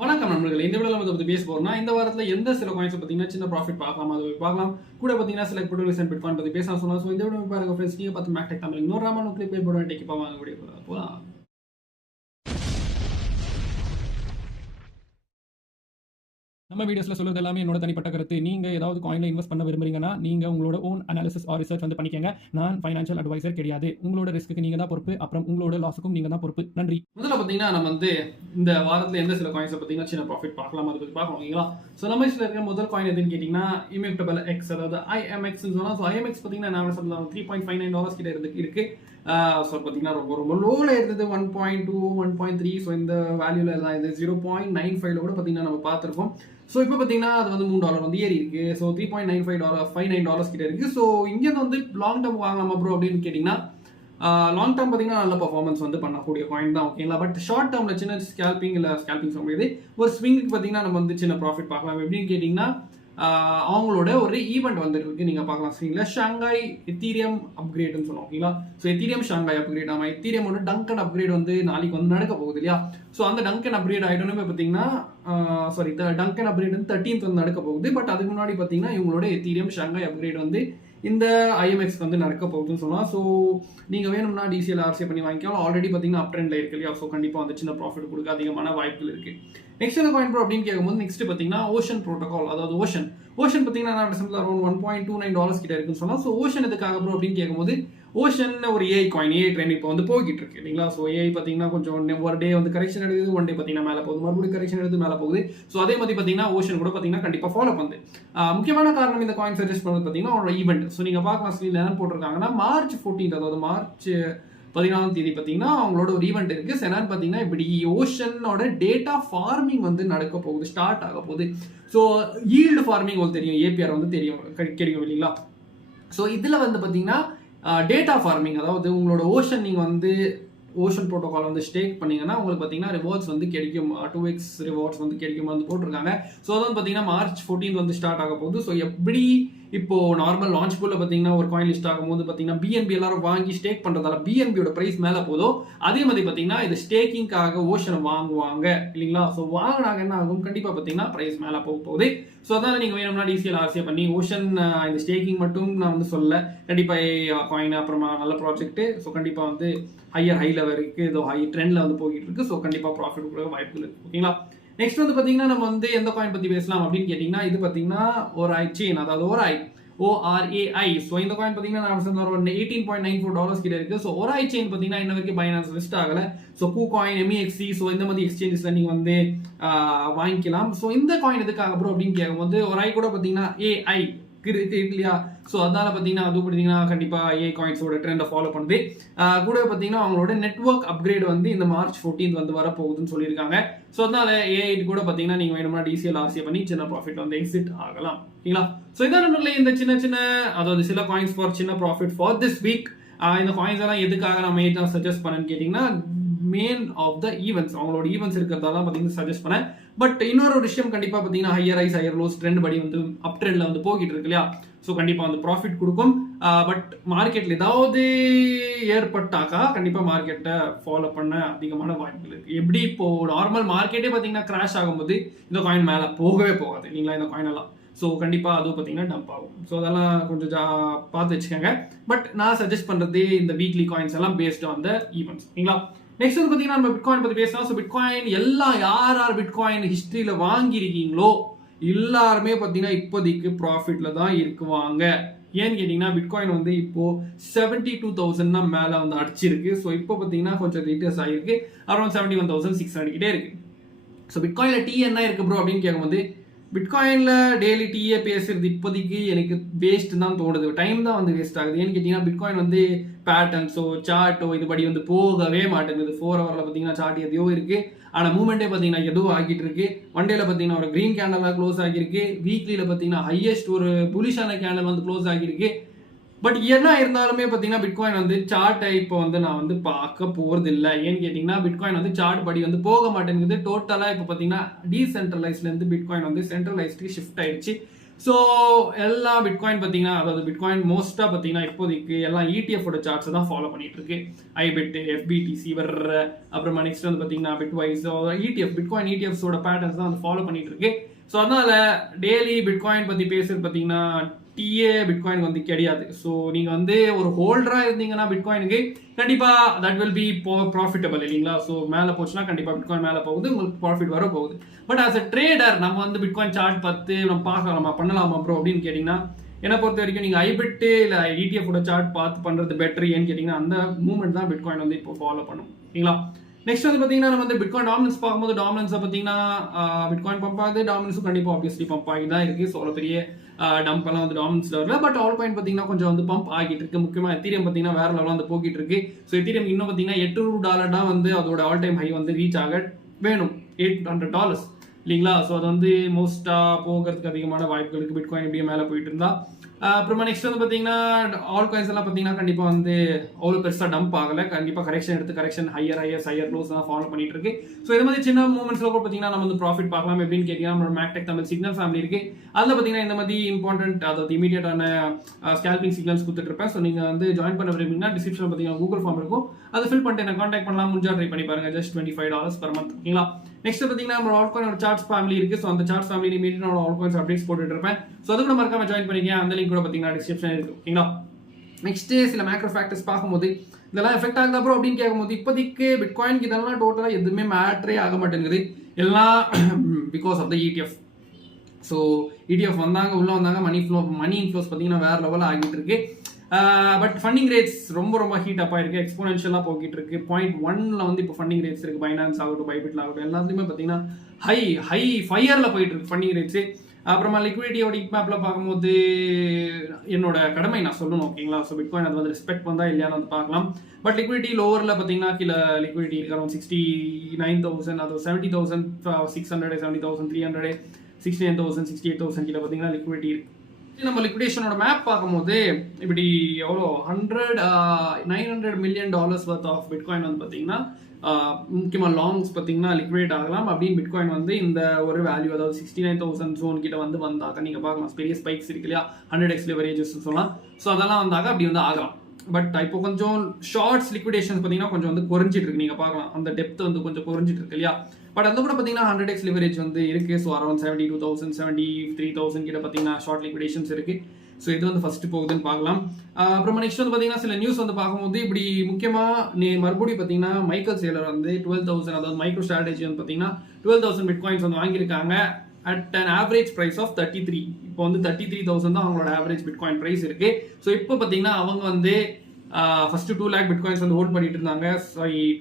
வணக்கம் நண்பர்களே. இந்த வீடியோல நம்ம பத்தி பேச போறோம்னா, இந்த வாரத்துல எந்த சில காயின்ஸ் பார்த்தீங்கன்னா சின்ன ப்ராஃபிட் பார்க்கலாம். அது பார்க்கலாம். கூட பார்த்தீங்கன்னா சில கிரிப்டோ பிட்காயின் பத்தி பேசலாம் சொல்லலாம். ஸோ இந்த வீடியோ பாருங்க ஃப்ரெண்ட்ஸ். நீங்க பார்த்து மேக்டெக் தமிழ் இன்னொரு ராமன் கிளிப் போட டெக் வாங்க வீடியோ போலாம். நம்ம வீடியோஸ்ல சொல்றது எல்லாமே என்னோட தனிப்பட்ட கருத்து. நீங்க ஏதாவது காயின்ல இன்வெஸ்ட் பண்ண விரும்புறீங்கன்னா நீங்க உங்களோட ஓன் அனாலிசிஸ் ஆர் ரிசர்ச் வந்து பண்ணிக்கங்க. நான் ஃபைனான்ஷியல் அட்வைசர் கிடையாது. உங்களோட ரிஸ்க்கு நீங்க தான் பொறுப்பு. அப்புறம் உங்களோட லாஸுக்கும் நீங்க தான் பொறுப்பு. நன்றி. முதல்ல பார்த்தீங்கன்னா நம்ம வந்து இந்த வாரத்துல எந்த சில காயின்ஸ் பார்த்தீங்கன்னா சின்ன ப்ராஃபிட் பார்க்கலாம். அதை பத்தி பார்க்கலாம் ஓகேங்களா. ஸோ நம்ம இருக்க முதல் காயின் எதுன்னு கேட்டீங்கன்னா இமிட்டபிள் எக்ஸ், அதாவது IMX சொன்னா. ஸோ IMX பார்த்தீங்கன்னா நான் சொல்லலாம் $3.59 கிட்ட இருக்கு. ஸோ பார்த்தீங்கன்னா ரொம்ப ரொம்ப லோவில் இருந்தது 1.2 1.3. ஸோ இந்த வேல்யூல எல்லாம் இது 0.95 கூட பார்த்தீங்கன்னா நம்ம பார்த்துருக்கோம். ஸோ இப்போ பார்த்தீங்கன்னா அது வந்து $3 வந்து ஏறி இருக்கு. ஸோ $3.59 கிட்ட இருக்கு. ஸோ இங்கேருந்து வந்து லாங் டேர்ம் வாங்கலாமா ப்ரோ அப்படின்னு கேட்டிங்கன்னா லாங் டேர்ம் பார்த்தீங்கன்னா நல்ல பர்ஃபார்மன்ஸ் வந்து பண்ணக்கூடிய காயின் தான் ஓகேங்களா. பட் ஷார்ட் டேர்மில் சின்ன ஸ்கேல்பிங் சொல்ல முடியாது. ஒரு ஸ்விங்குக்கு பார்த்தீங்கன்னா நம்ம வந்து சின்ன ப்ராஃபிட் பார்க்கலாம். எப்படின்னு கேட்டிங்கன்னா அவங்களோட ஒரு ஈவெண்ட் வந்துட்டு இருக்கு. நீங்க பார்க்கலாம் ஸ்க்ரீன்ல ஷாங்காய் எத்தீரியம் அப்கிரேட்னு சொல்லுவோம் ஓகேங்களா. ஸோ எத்தீரியம் ஷாங்காய் அப்கிரேட் ஆமா. எத்தீரியமோட டங்கன் அப்கிரேட் வந்து நாளைக்கு வந்து நடக்க போகுது இல்லையா. ஸோ அந்த டங்கன் அப்கிரேட் ஆகிட்டோன்னு பார்த்தீங்கன்னா டங்கன் அப்கிரேட் வந்து 13th வந்து நடக்க போகுது. பட் அதுக்கு முன்னாடி பார்த்தீங்கன்னா இவங்களோட எத்தீரியம் ஷாங்காய் அப்கிரேட் வந்து இந்த IMX வந்து நடக்க போகுதுன்னு சொல்லலாம். ஸோ நீங்கள் வேணும்னா DCL RC பண்ணி வாங்கிக்கலாம். ஆல்ரெடி பார்த்தீங்கன்னா அப் ட்ரெண்ட்ல இருக்கு இல்லையா. ஸோ கண்டிப்பாக வந்து சின்ன ப்ராஃபிட் கொடுக்க அதிகமான வாய்ப்புகள் இருக்கு. நெக்ஸ்ட் என்ன காயின் ப்ரோ அப்படின்னு கேட்கும்போது நெக்ஸ்ட் பார்த்தீங்கன்னா ஓஷன் ப்ரோட்டோகால், அதாவது ஓஷன் பார்த்தீங்கன்னா நான் அரௌண்ட் $1.29 கிட்ட இருக்குன்னு சொல்லலாம். ஸோ ஓஷன் எதுக்காக ப்ரோ அப்படின்னு கேட்கும்போது ஓஷன் ஒரு AI காயின், AI ட்ரெண்ட் இப்போ வந்து போய்கிட்டு இருக்கு இல்லைங்களா. ஸோ AI பார்த்தீங்கன்னா கொஞ்சம் ஒரு டே வந்து கரெக்ஷன் எடுக்குது, ஒன் டே பார்த்தீங்கன்னா மேலே போகுது, மறுபடியும் கரெக்ஷன் எடுத்து மேலே போகுது. ஸோ அதே மாதிரி பார்த்தீங்கன்னா ஓஷன் கூட பார்த்தீங்கன்னா கண்டிப்பாக ஃபாலோ பண்ணுது. முக்கியமான காரணம் இந்த காயின் சஜஸ்ட் பண்ணுறது பார்த்தீங்கன்னா அவரோட ஈவெண்ட். ஸோ நீங்கள் பார்க்கலாம் ஸ்க்ரீனில் என்ன போட்டிருக்காங்கன்னா March 14, அதாவது மார்ச் 14ஆம் தேதி பார்த்தீங்கன்னா அவங்களோட ஒரு ஈவெண்ட் இருக்கு. என்னன்னு பார்த்தீங்கன்னா இப்படி ஓஷனோட டேட்டா ஃபார்மிங் வந்து நடக்க போகுது, ஸ்டார்ட் ஆக போகுது. ஸோ ஈல்டு ஃபார்மிங் உங்களுக்கு தெரியும், APR வந்து தெரியும் கிடைக்கும் இல்லைங்களா. ஸோ இதில் வந்து பார்த்தீங்கன்னா டேட்டா ஃபார்மிங், அதாவது உங்களோட ஓஷன் நீங்கள் வந்து ஓஷன் ப்ரோட்டோகால் வந்து ஸ்டேக் பண்ணீங்கன்னா உங்களுக்கு பார்த்தீங்கன்னா ரிவார்ட்ஸ் வந்து கிடைக்கும், 2x ரிவார்ட்ஸ் வந்து கிடைக்கும் வந்து போட்டிருக்காங்க. ஸோ அதான் பார்த்தீங்கன்னா March 14 வந்து ஸ்டார்ட் ஆக போகுது. ஸோ எப்படி இப்போ நார்மல் லான்ச் பூல்ல பார்த்தீங்கன்னா ஒரு காயின் லிஸ்ட் ஆகும்போது பார்த்தீங்கன்னா BNB எல்லாரும் வாங்கி ஸ்டேக் பண்ணுறதால BNBயோட ப்ரைஸ் மேலே போதோ அதே மாதிரி பார்த்தீங்கன்னா இது ஸ்டேக்கிங்காக ஓஷனை வாங்குவாங்க இல்லைங்களா. ஸோ வாங்கினாங்க என்ன ஆகும், கண்டிப்பாக பார்த்தீங்கன்னா ப்ரைஸ் மேலே போக போகுது. ஸோ அதான் நீங்கள் வேணும்னா DCL RC பண்ணி ஓஷன் இந்த ஸ்டேக்கிங் மட்டும் நான் வந்து சொல்ல, கண்டிப்பாக காயின் அப்புறமா நல்ல ப்ராஜெக்ட். ஸோ கண்டிப்பாக வந்து ஹை லெவல் இருக்கு, இதோ ஹை ட்ரெண்ட்ல வந்து போயிட்டு இருக்கு. ஸோ கண்டிப்பாக ப்ராஃபிட் கொடுக்க வாய்ப்புகள் இருக்கு ஓகேங்களா. நெக்ஸ்ட் வந்து பார்த்தீங்கன்னா நம்ம வந்து எந்த காயின் பற்றி பேசலாம் அப்படின்னு கேட்டிங்கன்னா இது பார்த்தீங்கன்னா ORAI செயின், அதாவது ORAI. ஸோ இந்த காயின் பார்த்தீங்கன்னா நான் சொன்ன ஒரு $18.94 கிட்ட இருக்கு. ஸோ ORAI செயின் பார்த்தீங்கன்னா இன்ன வரைக்கும் பைனான்ஸ் லிஸ்ட் ஆகலை. ஸோ KuCoin, MEXC, ஸோ இந்த மாதிரி எக்ஸ்சேஞ்சஸ்ல நீங்கள் வந்து வாங்கிக்கலாம். ஸோ இந்த காயின் எதுக்காக ப்ரோ அப்படின்னு கேட்கும்போது ORAI கூட பார்த்தீங்கன்னா AI இருக்கு இல்லையா. ஸோ அதனால பார்த்தீங்கன்னா அது பார்த்தீங்கன்னா கண்டிப்பாக AI காயின்ஸோட ட்ரெண்டை ஃபாலோ பண்ணுது. கூட பார்த்தீங்கன்னா அவங்களோட நெட்வொர்க் அப்கிரேட் வந்து இந்த March 14 வந்து வரப்போகுதுன்னு சொல்லியிருக்காங்க. ஸோ அதனால AI கூட பார்த்தீங்கன்னா நீங்கள் வேணும்னா DCL RC பண்ணி சின்ன ப்ராஃபிட் வந்து எக்ஸிட் ஆகலாம் ஓகேங்களா. ஸோ இதான் நம்மளே இந்த சின்ன அதாவது சில காயின்ஸ் ஃபார் சின்ன ப்ராஃபிட் ஃபார் திஸ் வீக். இந்த காயின்ஸ் எல்லாம் எதுக்காக நான் மெயினாக சஜஸ்ட் பண்ணேன்னு கேட்டிங்கன்னா மெயின் ஆஃப் த ஈவெண்ட்ஸ், அவங்களோட ஈவெண்ட்ஸ் இருக்கிறதால பார்த்தீங்கன்னா சஜஸ்ட் பண்ணேன். பட் இன்னொரு விஷயம் கண்டிப்பாக பார்த்தீங்கன்னா higher highs higher lows trend படி வந்து அப் ட்ரெண்ட்ல வந்து போகிட்டு இருக்கு இல்லையா. ஸோ கண்டிப்பாக வந்து ப்ராஃபிட் கொடுக்கும். பட் மார்க்கெட்டில் ஏதாவது ஏற்பட்டாக்கா கண்டிப்பாக மார்க்கெட்டை ஃபாலோ பண்ண அதிகமான வாய்ப்புகள் இருக்குது. எப்படி இப்போ நார்மல் மார்க்கெட்டே பார்த்தீங்கன்னா கிராஷ் ஆகும்போது இந்த காயின் மேலே போகவே போகாது இல்லைங்களா இந்த காயின் எல்லாம். ஸோ கண்டிப்பாக அதுவும் பார்த்தீங்கன்னா டம்ப் ஆகும். ஸோ அதெல்லாம் கொஞ்சம் பார்த்து வச்சுக்கோங்க. பட் நான் சஜஸ்ட் பண்ணுறது இந்த வீக்லி காயின்ஸ் எல்லாம் பேஸ்ட் ஆன் த ஈவெண்ட்ஸ் ஓகேங்களா. நெக்ஸ்ட் வந்து பார்த்தீங்கன்னா நம்ம பிட்காயின் பற்றி பேசலாம். ஸோ பிட்காயின் எல்லாம் யார் பிட்காயின் ஹிஸ்ட்ரியில் வாங்கியிருக்கீங்களோ எல்லாருமே பார்த்தீங்கன்னா இப்போதைக்கு ப்ராஃபிட்டில் தான் இருக்குவாங்க. ஏன்னு கேட்டிங்கன்னா பிட்காயின் வந்து இப்போ 72,000 மேலே வந்து அடிச்சிருக்கு. ஸோ இப்போ பார்த்தீங்கன்னா கொஞ்சம் ரீட்டர்ஸ் ஆகிருக்கு, அரௌண்ட் 71,600 கிட்டே இருக்கு. ஸோ பிட்காயினில் டீ என்ன இருக்கு ப்ரோ அப்படின்னு கேட்கும்போது பிட்காயினில் டெய்லி டீயே பேசுறது இப்போதைக்கு எனக்கு வேஸ்ட் தான் தோணுது, டைம் தான் வந்து வேஸ்ட் ஆகுது. ஏன்னு கேட்டிங்கன்னா பிட்காயின் வந்து பேட்டர்ன்ஸோ சார்ட்டோ இதுபடி வந்து போகவே மாட்டேங்குது. 4 ஹவரில் பார்த்தீங்கன்னா சார்ட் எதையோ இருக்குது, ஆனால் மூமெண்ட்டே பார்த்தீங்கன்னா எதுவும் ஆகிட்டு இருக்கு. ஒன் டேல பார்த்தீங்கன்னா ஒரு க்ரீன் கேண்டலாக க்ளோஸ் ஆகியிருக்கு. வீக்லியில் பார்த்தீங்கன்னா ஹையஸ்ட் ஒரு புலிஷான கேண்டல் வந்து க்ளோஸ் ஆகியிருக்கு. பட் என்ன இருந்தாலுமே பார்த்தீங்கன்னா பிட்காயின் வந்து சார்ட்டை இப்போ வந்து நான் வந்து பார்க்க போகிறது இல்லை. ஏன்னு கேட்டிங்கன்னா பிட்காயின் வந்து சார்ட் படி வந்து போக மாட்டேங்குது. டோட்டலாக இப்போ பார்த்தீங்கன்னா டீசென்ட்ரலைஸ்லேருந்து பிட்காயின் வந்து சென்ட்ரலைஸ்க்கு ஷிஃப்ட் ஆயிடுச்சு. ஸோ எல்லா பிட்காயின் பார்த்தீங்கன்னா, அதாவது பிட்காயின் மோஸ்ட்டாக பார்த்தீங்கன்னா இப்போதைக்கு எல்லாம் இடிஎஃபோட சார்ட்ஸ் தான் ஃபாலோ பண்ணிட்டு இருக்கு. ஐபிட், எஃபிடிசி வர்ற, அப்புறமா நெக்ஸ்ட் வந்து பார்த்தீங்கன்னா பிட்வைஸ், இடிஎஃப் பிட்காயின் இடிஎஃப்ஸோட பேட்டர்ன்ஸ் தான் வந்து ஃபாலோ பண்ணிட்டு இருக்கு. ஸோ அதனால டெய்லி பிட்காயின் பற்றி பேசுறது பார்த்தீங்கன்னா டிஏ பிட்காயின் வந்து கிடையாது. ஸோ நீங்கள் வந்து ஒரு ஹோல்டராக இருந்தீங்கன்னா பிட்காயினுக்கு கண்டிப்பாக தட் வில் பி ப்ராஃபிட்டபிள் இல்லைங்களா. ஸோ மேலே போச்சுன்னா கண்டிப்பாக பிட்காயின் மேலே போகுது, உங்களுக்கு ப்ராஃபிட் வர போகுது. பட் ஆஸ் அ ட்ரேடர் நம்ம வந்து பிட்காயின் சார்ட் பார்த்து நம்ம பார்க்கலாமா, பண்ணலாமா ப்ரோ அப்படின்னு கேட்டிங்கன்னா, என்னை பொறுத்த வரைக்கும் நீங்கள் ஐபிட்டு இல்லை இடிஎஃபோட சார்ட் பார்த்து பண்ணுறது பெட்டர் ஏன்னு கேட்டிங்கன்னா, அந்த மூவ்மெண்ட் தான் பிட்காயின் வந்து இப்போ ஃபாலோ பண்ணும் ஓகேங்களா. நெக்ஸ்ட் வந்து பார்த்தீங்கன்னா நம்ம வந்து பிட்காயின் டாமினன்ஸ் பார்க்கும்போது, டாமினன்ஸை பார்த்தீங்கன்னா பிட்காயின் பம்ப் ஆகுது, டாமினன்ஸும் கண்டிப்பாக ஆப்வியஸ்லி பம்ப் ஆகி தான் இருக்குது. ஸோ அவ்வளோ பெரிய டம்ப் எல்லாம் வந்து டாமினன்ஸில் வரல. பட் ஆல் காயின் பார்த்தீங்கன்னா கொஞ்சம் வந்து பம்ப் ஆகிட்டு இருக்கு. முக்கியமாக எத்தீரியம் பார்த்தீங்கன்னா வேற லெவலில் வந்து போக்கிட்டு இருக்கு. ஸோ எத்தீரியம் இன்னும் பார்த்தீங்கன்னா $800 தான் வந்து அதோட ஆல் டைம் ஹை வந்து ரீச் ஆக வேணும், $800 இல்லைங்களா. ஸோ அது வந்து மோஸ்ட்டாக போகிறதுக்கு அதிகமான வாய்ப்புகளுக்கு பிட்காயின் இப்படியே மேலே போயிட்டு இருந்தா. அப்புறமா நெக்ஸ்ட் வந்து பார்த்தீங்கன்னா ஆல் காயின்ஸ் எல்லாம் பார்த்தீங்கன்னா கண்டிப்பாக வந்து அவ்வளோ பெருசாக டம்ப் ஆகலை. கண்டிப்பாக கரெக்ஷன் எடுத்து கரெக்ஷன் ஹையர் லோஸ் தான் ஃபாலோ பண்ணிட்டு இருக்கு. ஸோ இது மாதிரி சின்ன மூமெண்ட்ஸ்ல கூட பார்த்தீங்கன்னா நம்ம வந்து ப்ராஃபிட் பார்க்கலாம். எப்படின்னு கேட்டீங்கன்னா நம்மளோட மேக்டெக் தமிழ் சிக்னல் ஃபேமிலி இருக்கு. அதில் பார்த்தீங்கன்னா இந்த மாதிரி இம்பார்ட்டன்ட், அதாவது இமீடியட்டான ஸ்கேல்பிங் சிக்னல்ஸ் கொடுத்துட்டு இருப்பேன். ஸோ நீங்கள் வந்து ஜாயின் பண்ண விரும்புறீங்கன்னா டிஸ்கிரிப்ஷன் பார்த்தீங்கன்னா கூகுள் ஃபார்ம் இருக்கும், அதை ஃபில் பண்ணிட்டு என்ன கான்டாக்ட் பண்ணலாம். முடிஞ்சா ட்ரை பண்ணி பாருங்க. ஜஸ்ட் $25 per month ஓகேங்களா. நெக்ஸ்ட் பார்த்தீங்கன்னா நம்ம ஆல் காயின் சார்ட்ஸ் ஃபேமிலி இருக்கு. ஸோ அந்த charts family immediate all coins updates போட்டுட்டு இருப்பேன். ஸோ அது கூட மறக்காம ஜாயின் பண்ணிக்க. அந்த லிங்க் கூட பார்த்தீங்கன்னா டிஸ்கிரிப்ஷன் இருக்கு ஓகேங்களா. நெக்ஸ்ட் சில மேக்ரோ ஃபேக்டர்ஸ் பார்க்கும்போது இதெல்லாம் எஃபெக்ட் ஆகுது அப்புறம் அப்படின்னு கேட்கும்போது, இப்போதைக்கு பிட்காயினுக்கு இதெல்லாம் டோட்டலாக எதுவுமே மேட்ரே ஆக மாட்டேங்குது. எல்லாம் because of the ETF. So ETF வந்தாங்க, உள்ள வந்தாங்க, மணி இன்ஃப்ளோஸ் பார்த்தீங்கன்னா வேற லெவலில் ஆகிட்டு இருக்கு. பட் ஃபண்டிங் ரேட்ஸ் ரொம்ப ஹீட் அப் ஆயிருக்கு, எக்ஸ்போனென்ஷியலாக போக்கிட்டு இருக்கு. 0.1 வந்து இப்போ ஃபண்டிங் ரேட்ஸ் இருக்கு. பைனான்ஸ் ஆகட்டும், பைபிட்ல ஆகட்டும், எல்லாத்துலேயுமே பார்த்தீங்கன்னா ஹை ஃபயரில் போயிட்டு இருக்கு ஃபண்டிங் ரேட்ஸு. அப்புறமா லிக்விடிட்டியோட மேப்பில் பார்க்கும்போது என்னோட கடமை நான் சொல்லணும் ஓகேங்களா. ஸோ பிட்காயின் அது வந்து ரெஸ்பெக்ட் வந்தா இல்லையான்னு வந்து பார்க்கலாம். பட் லிக்விடிட்டி லோவரில் பார்த்தீங்கன்னா கீழே லிக்விடிட்டி இருக்கு அரௌண்ட் 69,000, அது 70,600, 70,300, 69,000, 68,000 கீழே பார்த்தீங்கன்னா லிக்விடிட்டி இருக்கு. நம்ம லிக்விடேஷனோட மேப் பார்க்கும்போது இப்படி எவ்வளோ $900 million worth ஆஃப் பிட்காயின் வந்து பார்த்தீங்கன்னா முக்கியமாக லாங்ஸ் பார்த்தீங்கன்னா லிக்விடேட் ஆகலாம் அப்படின்னு பிட்காயின் வந்து இந்த ஒரு வேல்யூ, அதாவது 69,000 ஜோன் கிட்ட வந்து வந்தாக்க நீங்கள் பார்க்கலாம். பெரிய ஸ்பைக்ஸ் இருக்கு இல்லையா, 100x லெவரேஜஸ் சொல்லலாம். ஸோ அதெல்லாம் வந்தாங்க அப்படி வந்து ஆகலாம். பட் இப்போ கொஞ்சம் ஷார்ட்ஸ் லிக்விடேஷன்ஸ் பார்த்தீங்கன்னா கொஞ்சம் வந்து குறைஞ்சிட்டு இருக்கு. நீங்கள் பார்க்கலாம் அந்த டெப்த் வந்து கொஞ்சம் குறைஞ்சிட்டு இருக்கு இல்லையா. பட் அது கூட பார்த்தீங்கன்னா 100x லிவரேஜ் வந்து இருக்கு. ஸோ அரௌண்ட் 72,000, 73,000 கிட்ட பார்த்தீங்கன்னா ஷார்ட் லிக்விடேஷன்ஸ் இருக்கு. ஸோ இது வந்து ஃபர்ஸ்ட் போகுதுன்னு பார்க்கலாம். அப்புறமா நெக்ஸ்ட் வந்து பார்த்தீங்கன்னா சில நியூஸ் வந்து பார்க்கும்போது இப்படி முக்கியமாக மறுபடியும் பார்த்தீங்கன்னா மைக்கேல் சேலர் வந்து 12,000, அதாவது மைக்ரோ ஸ்ட்ராட்டஜி வந்து பார்த்தீங்கன்னா 12,000 பிட்காயின்ஸ் வந்து வாங்கியிருக்காங்க at an average price of 33. இப்போ வந்து 33,000 தான் அவங்களோட ஆவரேஜ் பிட்காயின் பிரைஸ் இருக்கு. ஸோ இப்போ பார்த்தீங்கன்னா அவங்க வந்து ஃபர்ஸ்ட் 2 lakh பிட்காயின்ஸ் வந்து ஹோல்ட் பண்ணிட்டு இருந்தாங்க.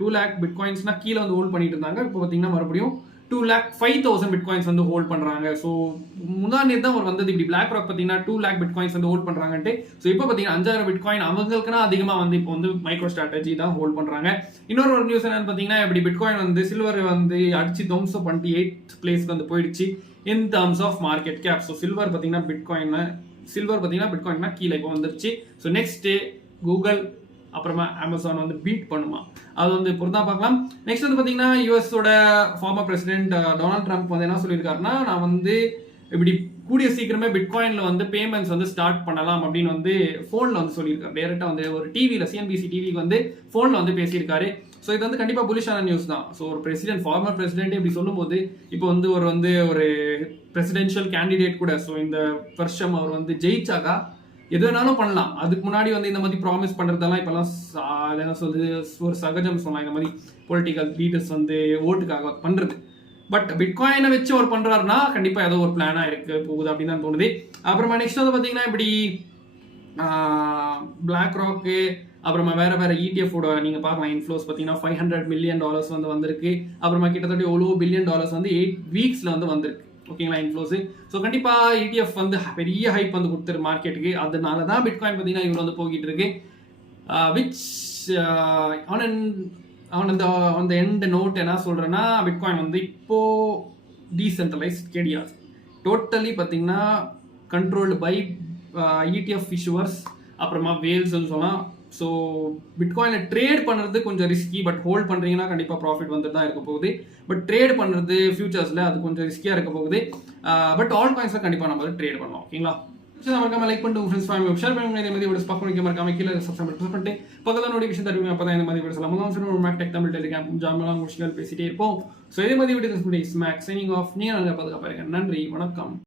2 lakh பிட்காயின்ஸ்னா கீழே வந்து ஹோல்ட் பண்ணிட்டு இருந்தாங்க. இப்போ பார்த்தீங்கன்னா மறுபடியும் 2,05,000 பிட்காயின்ஸ் வந்து ஹோல்ட் பண்றாங்க. ஸோ முன்னாடி தான் ஒரு வந்தது இப்படி பிளாக் ராக் பார்த்தீங்கன்னா 2 lakh பிட்காயின்ஸ் வந்து ஹோல்ட் பண்றாங்கன்ட்டு. ஸோ இப்போ பார்த்தீங்கன்னா 5,000 பிட்காயின் அவங்களுக்குன்னா அதிகமாக வந்து இப்போ வந்து மைக்ரோ ஸ்ட்ராட்டஜி தான் ஹோல்ட் பண்றாங்க. இன்னொரு ஒரு நியூஸ் என்னன்னு பார்த்தீங்கன்னா இப்படி பிட்காயின் வந்து சில்வர் வந்து அடிச்சு தம்சம் பண்ணிட்டு 8th பிளேஸ்க்கு வந்து போயிடுச்சு in terms of market cap. So silver பார்த்தீங்கன்னா பிட்காயின்னா கீழே இப்போ வந்துருச்சு. ஸோ நெக்ஸ்ட் கூகுள் அப்புறமா அமேசான் வந்து பீட் பண்ணுமா, அது வந்து பொறுத்தா பார்க்கலாம். நெக்ஸ்ட் வந்து பார்த்தீங்கன்னா யூஎஸோட ஃபார்மர் பிரசிடென்ட் டொனால்ட் ட்ரம்ப் வந்து என்ன சொல்லியிருக்காருன்னா, நான் வந்து இப்படி கூடிய சீக்கிரமே பிட்காயின்ல வந்து பேமெண்ட்ஸ் வந்து ஸ்டார்ட் பண்ணலாம் அப்படின்னு வந்து ஃபோனில் வந்து சொல்லியிருக்காரு. டைரெக்டாக வந்து ஒரு டிவியில் சிஎன்பிசி டிவிக்கு வந்து ஃபோனில் வந்து பேசியிருக்காரு. ஸோ இது வந்து கண்டிப்பாக புலிஷான நியூஸ் தான். ஸோ ஒரு ஃபார்மர் பிரசிடென்ட் இப்படி சொல்லும்போது இப்போ வந்து ஒரு பிரசிடென்ஷியல் கேண்டிடேட் கூட, ஸோ இந்த வருஷம் அவர் வந்து ஜெயிச்சாக்கா எது வேணாலும் பண்ணலாம். அதுக்கு முன்னாடி வந்து இந்த மாதிரி ப்ராமிஸ் பண்ணுறதெல்லாம் இப்போல்லாம் என்ன சொல்றது, ஒரு சகஜம் சொல்லலாம். இந்த மாதிரி பொலிட்டிக்கல் லீடர்ஸ் வந்து ஓட்டுக்காக பண்ணுறது. பட் பிட்காயினை வச்சு அவர் பண்ணுறாருன்னா கண்டிப்பாக ஏதோ ஒரு பிளானாக இருக்கு போகுது அப்படின்னு தான் தோணுது. அப்புறமா நெக்ஸ்ட் வந்து பார்த்தீங்கன்னா இப்படி பிளாக் ராக்கு அப்புறமா வேற இடிஎஃபோட நீங்கள் பார்க்கலாம் இன்ஃப்ளோஸ் பார்த்தீங்கன்னா $500 million வந்து வந்திருக்கு. அப்புறமா கிட்டத்தட்ட எவ்வளோ $1 billion வந்து 8 வீக்ஸில் வந்து வந்திருக்கு ஓகேங்களா இன்ஃப்ளோஸ். ஸோ கண்டிப்பாக இடிஎஃப் வந்து பெரிய ஹைப் வந்து கொடுத்துரு மார்க்கெட்டுக்கு. அதனால தான் பிட்காயின் பார்த்தீங்கன்னா இவ்வளோ வந்து போகிட்டு இருக்கு. Which on the end note என்ன சொல்கிறேன்னா, பிட்காயின் வந்து இப்போ டீசென்ட்ரலைஸ்ட் கிடையாது, டோட்டலி பார்த்தீங்கன்னா கண்ட்ரோல்டு பை இடிஎஃப் இஷ்யூவர்ஸ் அப்புறமா வேல்ஸ்ன்னு சொல்லலாம். ஸோ பிட்காயினில் ட்ரேட் பண்ணுறது கொஞ்சம் ரிஸ்கி, பட் ஹோல்ட் பண்ணுறீங்கன்னா கண்டிப்பாக ப்ராஃபிட் வந்துட்டு தான் இருக்க போகுது. பட் ட்ரேட் பண்ணுறது ஃபியூச்சர்ஸில் அது கொஞ்சம் ரிஸ்கியாக இருக்க போகுது. பட் ஆல் காயின்ஸில் கண்டிப்பாக நம்ம ட்ரேட் பண்ணலாம். ஓகேங்களா? மறக்காம லைக் பண்ணிட்டு உங்க ஃப்ரெண்ட்ஸ் ஃபேமிலி ஷேர் பண்ணுங்க. இதே மாதிரி வீடியோஸ் பார்க்க மறக்காம கீழே சப்ஸ்கிரைப் பண்ணிட்டு பக்கத்தில் நோட்டிஃபிகேஷன் தருவீங்க. அப்போ தான் இந்த மாதிரி வீடியோஸ் எல்லாம் மேக் டெக் தமிழ் டெலிகிராம் ஜாமெல்லாம் முடிச்சுகள் பேசிட்டே இருப்போம். ஸோ இதே மாதிரி வீடியோஸ் ஸ்மாக் சைனிங் ஆஃப். நீங்கள் பாதுகாப்பாக இருங்க. நன்றி, வணக்கம்.